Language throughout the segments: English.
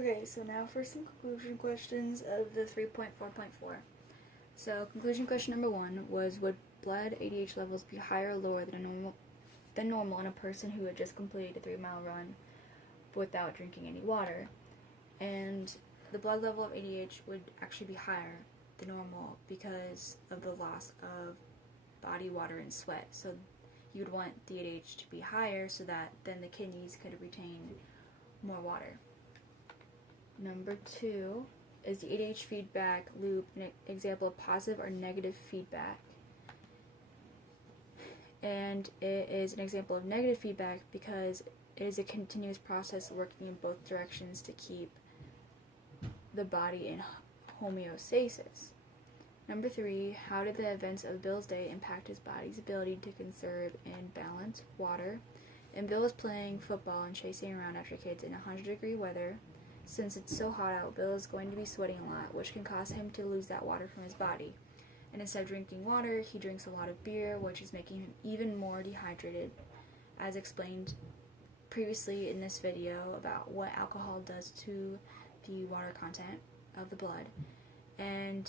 Okay, so now for some conclusion questions of the 3.4.4. So, conclusion question number 1 was, would blood ADH levels be higher or lower than normal in a person who had just completed a 3-mile run without drinking any water? And the blood level of ADH would actually be higher than normal because of the loss of body water and sweat. So you would want the ADH to be higher so that then the kidneys could retain more water. Number 2 is the ADH feedback loop an example of positive or negative feedback. And it is an example of negative feedback because it is a continuous process working in both directions to keep the body in homeostasis. Number 3, how did the events of Bill's day impact his body's ability to conserve and balance water? And Bill was playing football and chasing around after kids in 100-degree weather. Since it's so hot out, Bill is going to be sweating a lot, which can cause him to lose that water from his body. And instead of drinking water, he drinks a lot of beer, which is making him even more dehydrated, as explained previously in this video about what alcohol does to the water content of the blood. And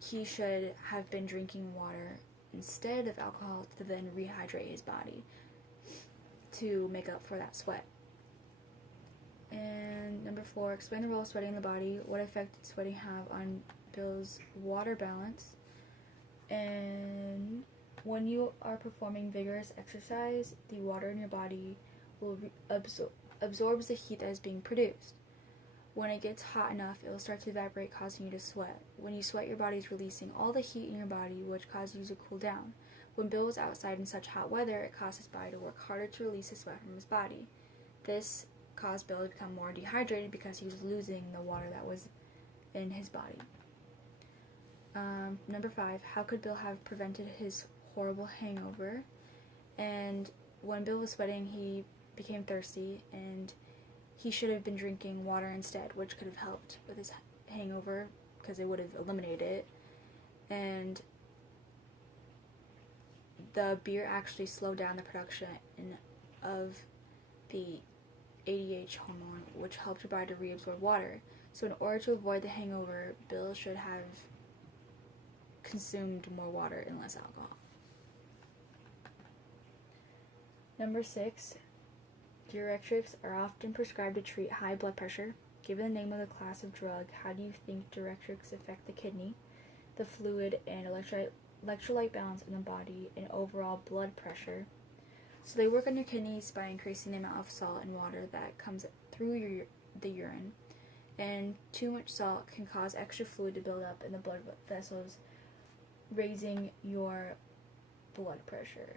he should have been drinking water instead of alcohol to then rehydrate his body to make up for that sweat. And number 4, explain the role of sweating in the body. What effect did sweating have on Bill's water balance? And when you are performing vigorous exercise, the water in your body will absorbs the heat that is being produced. When it gets hot enough, it will start to evaporate, causing you to sweat. When you sweat, your body is releasing all the heat in your body, which causes you to cool down. When Bill was outside in such hot weather, it caused his body to work harder to release the sweat from his body. This caused Bill to become more dehydrated because he was losing the water that was in his body. Number 5, how could Bill have prevented his horrible hangover? And when Bill was sweating, he became thirsty, and he should have been drinking water instead, which could have helped with his hangover because it would have eliminated it. And the beer actually slowed down the production of the ADH hormone, which helped your body to reabsorb water. So in order to avoid the hangover, Bill should have consumed more water and less alcohol. Number 6, diuretics are often prescribed to treat high blood pressure. Given the name of the class of drug, how do you think diuretics affect the kidney, the fluid and electrolyte balance in the body, and overall blood pressure? So they work on your kidneys by increasing the amount of salt and water that comes through the urine. And too much salt can cause extra fluid to build up in the blood vessels, raising your blood pressure.